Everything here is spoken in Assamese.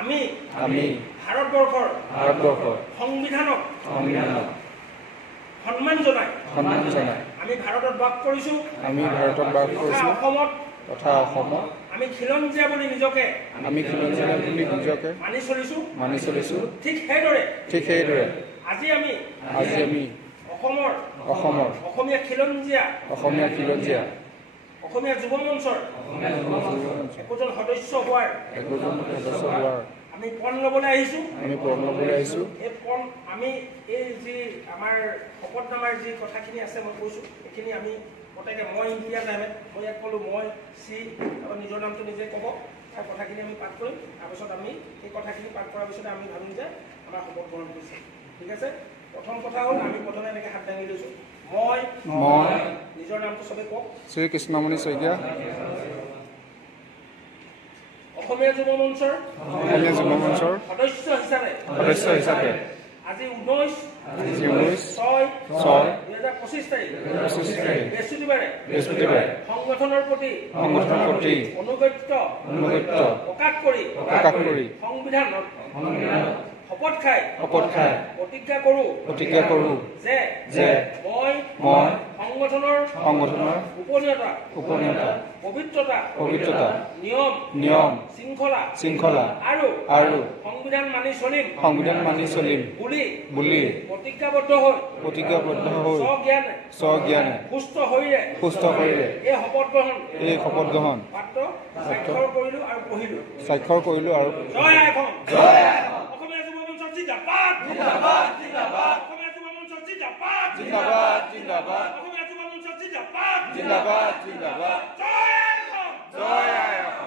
আমি ভাৰতবৰ্ষৰ সংবিধানক সন্মান জনাই আমি ভাৰতত বাস কৰিছো তথা অসমত আমি খিলঞ্জীয়া বুলি নিজকে মানি চলিছো ঠিক সেইদৰে আজি আমি অসমৰ অসমীয়া খিলঞ্জীয়া অসমীয়া যুৱ মঞ্চৰ একোজন সদস্য হোৱাৰ আমি পণ ল'বলৈ আহিছো এই পণ আমি এই যি আমাৰ শপতনামাৰ যি কথাখিনি আছে মই কৈছো এইখিনি আমি প্ৰত্যেকে মই ইম্তিয়াজ আহমেদ মই ইয়াক ক'লো মই নিজৰ নামটো নিজে ক'ব তাৰ কথাখিনি আমি পাঠ কৰিম তাৰপিছত আমি এই কথাখিনি পাঠ কৰাৰ পিছতে আমি ভাবিম যে আমাৰ শপত গ্ৰহণ কৰিছে ঠিক আছে প্ৰথম কথা হ'ল আমি প্ৰথমে এনেকৈ হাত দাঙি লৈছো মই নিজৰ নামটো চবে কওক শ্ৰী কৃষ্ণমণি শইকীয়া অসমীয়া যুৱ মঞ্চৰ সদস্য হিচাপে আজি 19/6/2025 তাৰিখ বৃহস্পতিবাৰে সংগঠনৰ প্ৰতি অনুগত্য প্ৰকাশ কৰি সংবিধানত শপত খাই প্ৰতিজ্ঞা কৰোঁ যে মই সংগঠনৰ গোপনীয়তা পবিত্ৰতা নিয়ম শৃংখলা আৰু সংবিধান মানি চলিম বুলি প্ৰতিজ্ঞাবদ্ধ হৈ স্বজ্ঞানে সুস্থ শৰীৰে এই শপত গ্ৰহণ পাত্ৰ স্বাক্ষৰ কৰিলো আৰু জয় আইখন অসমীয়া যুৱ মঞ্চৰ জিন্দাবাদ অসমীয়া যুৱ মঞ্চৰ জিন্দাবাদ অসমীয়া যুৱ মঞ্চৰ জিন্দাবাদ জয় আইখন